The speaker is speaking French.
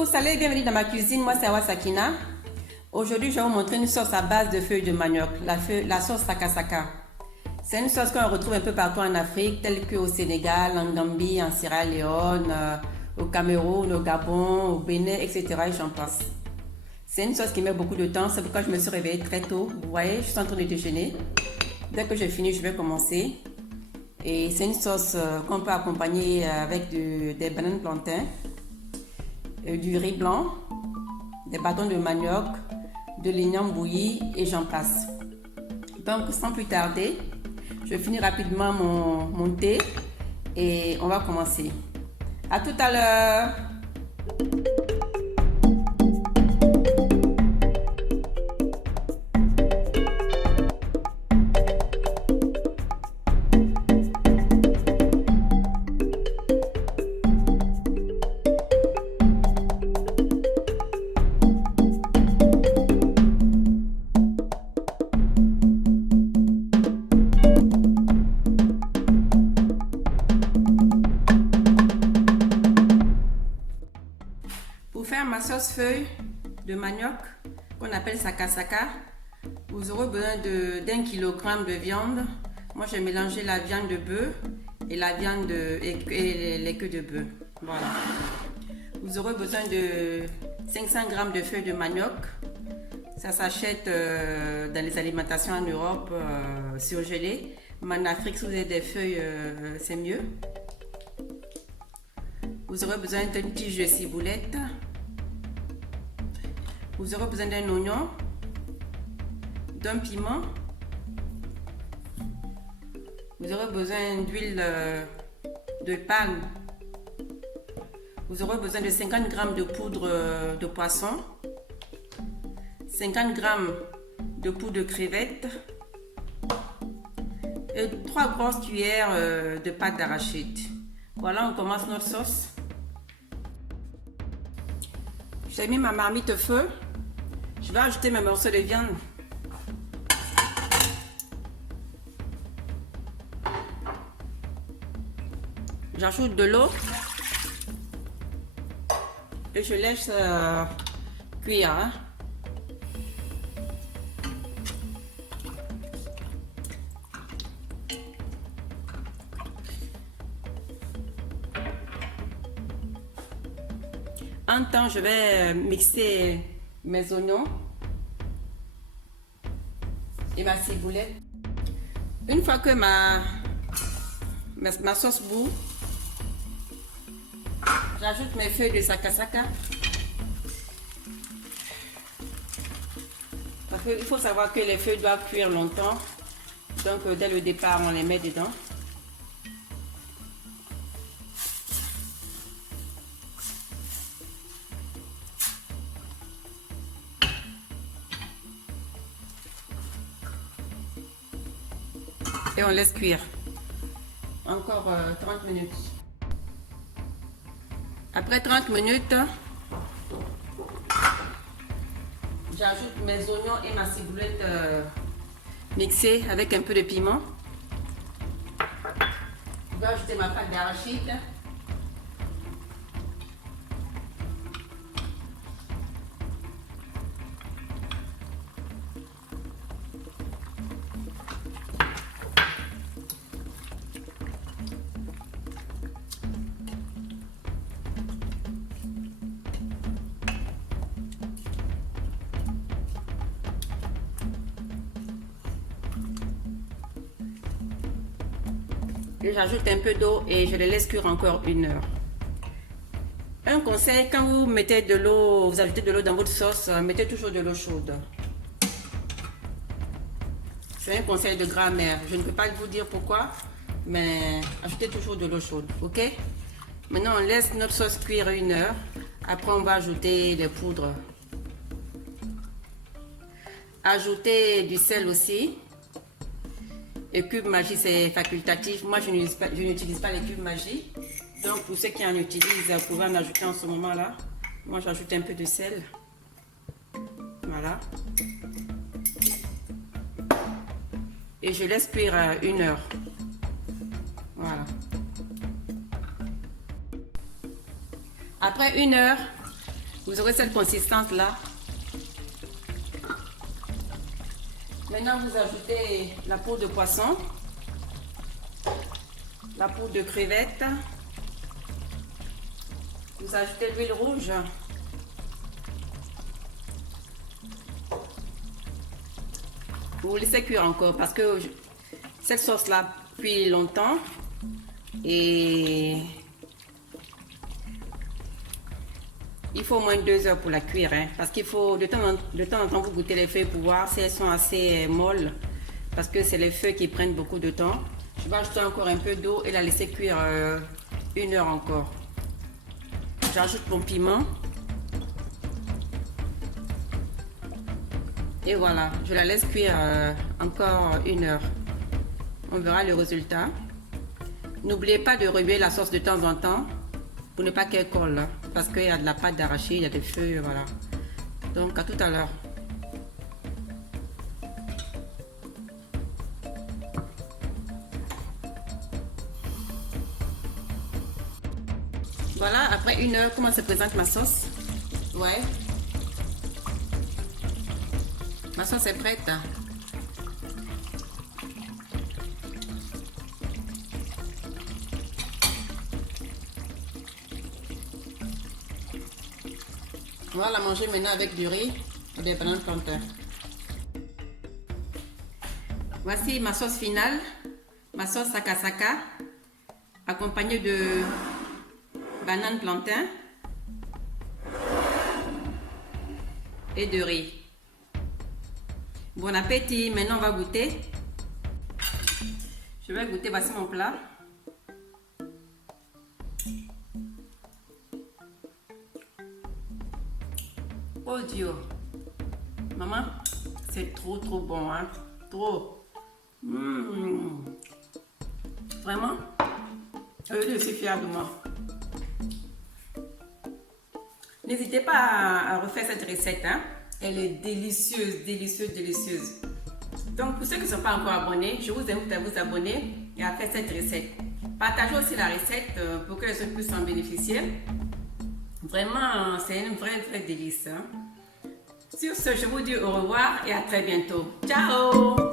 Coucou, salut et bienvenue dans ma cuisine, moi c'est Awa Sakina. Aujourd'hui je vais vous montrer une sauce à base de feuilles de manioc, la sauce Sakasaka. C'est une sauce qu'on retrouve un peu partout en Afrique, telle qu'au Sénégal, en Gambie, en Sierra Leone, au Cameroun, au Gabon, au Bénin, etc. et j'en passe. C'est une sauce qui met beaucoup de temps, c'est pourquoi je me suis réveillée très tôt. Vous voyez, je suis en train de déjeuner. Dès que j'ai fini, je vais commencer. Et c'est une sauce qu'on peut accompagner avec des bananes plantains, du riz blanc, des bâtons de manioc, de l'igname bouilli et j'en passe. Donc sans plus tarder, je finis rapidement mon thé et on va commencer. À tout à l'heure. Pour faire ma sauce feuille de manioc, qu'on appelle sakasaka, vous aurez besoin d'1 kg de viande. Moi, j'ai mélangé la viande de bœuf et la viande et les queues de bœuf. Voilà. Vous aurez besoin de 500 g de feuilles de manioc. Ça s'achète dans les alimentations en Europe surgelées. Mais en Afrique, si vous avez des feuilles, c'est mieux. Vous aurez besoin d'une tige de ciboulette. Vous aurez besoin d'un oignon, d'un piment. Vous aurez besoin d'huile de palme. Vous aurez besoin de 50 g de poudre de poisson, 50 g de poudre de crevettes et 3 grosses cuillères de pâte d'arachide. Voilà, on commence notre sauce. J'ai mis ma marmite au feu. Je vais ajouter mes morceaux de viande. J'ajoute de l'eau et je laisse cuire. Hein. En temps, je vais mixer mes oignons et ma ciboulette. Une fois que ma sauce bout, j'ajoute mes feuilles de sakasaka. Parce qu'il faut savoir que les feuilles doivent cuire longtemps. Donc dès le départ, on les met dedans. Et on laisse cuire encore 30 minutes. Après 30 minutes, j'ajoute mes oignons et ma ciboulette mixée avec un peu de piment. Je vais ajouter ma pâte d'arachide. Et j'ajoute un peu d'eau et je les laisse cuire encore 1 heure. Un conseil, quand vous mettez de l'eau, vous ajoutez de l'eau dans votre sauce, mettez toujours de l'eau chaude. C'est un conseil de grand-mère. Je ne peux pas vous dire pourquoi, mais ajoutez toujours de l'eau chaude, ok? Maintenant, on laisse notre sauce cuire 1 heure. Après, on va ajouter les poudres. Ajouter du sel aussi. Et cube Maggi, c'est facultatif. Moi, je n'utilise pas les cubes Maggi. Donc, pour ceux qui en utilisent, vous pouvez en ajouter en ce moment-là. Moi, j'ajoute un peu de sel. Voilà. Et je laisse cuire 1 heure. Voilà. Après 1 heure, Vous aurez cette consistance là. Maintenant, vous ajoutez la poudre de poisson, la poudre de crevette, vous ajoutez l'huile rouge, vous laissez cuire encore parce que cette sauce là cuit longtemps et il faut au moins 2 heures pour la cuire, hein, parce qu'il faut de temps en temps vous goûter les feuilles pour voir si elles sont assez molles, parce que c'est les feuilles qui prennent beaucoup de temps. Je vais ajouter encore un peu d'eau et la laisser cuire 1 heure encore. J'ajoute mon piment. Et voilà, je la laisse cuire encore 1 heure. On verra le résultat. N'oubliez pas de remuer la sauce de temps en temps pour ne pas qu'elle colle, parce qu'il y a de la pâte d'arachide, il y a des feuilles, voilà. Donc à tout à l'heure. Voilà, après 1 heure, comment se présente ma sauce? Ouais. Ma sauce est prête. On va la manger maintenant avec du riz et des bananes plantains. Voici ma sauce finale, ma sauce sakasaka, accompagnée de bananes plantains et de riz. Bon appétit, maintenant on va goûter. Je vais goûter, voici mon plat. Oh Dieu, maman, c'est trop bon, hein, trop. Vraiment, je suis fière de moi. N'hésitez pas à refaire cette recette, hein. Elle est délicieuse, délicieuse, délicieuse. Donc pour ceux qui ne sont pas encore abonnés, je vous invite à vous abonner et à faire cette recette. Partagez aussi la recette pour que les autres puissent en bénéficier. Vraiment, c'est une vraie délice, hein. Sur ce, je vous dis au revoir et à très bientôt. Ciao!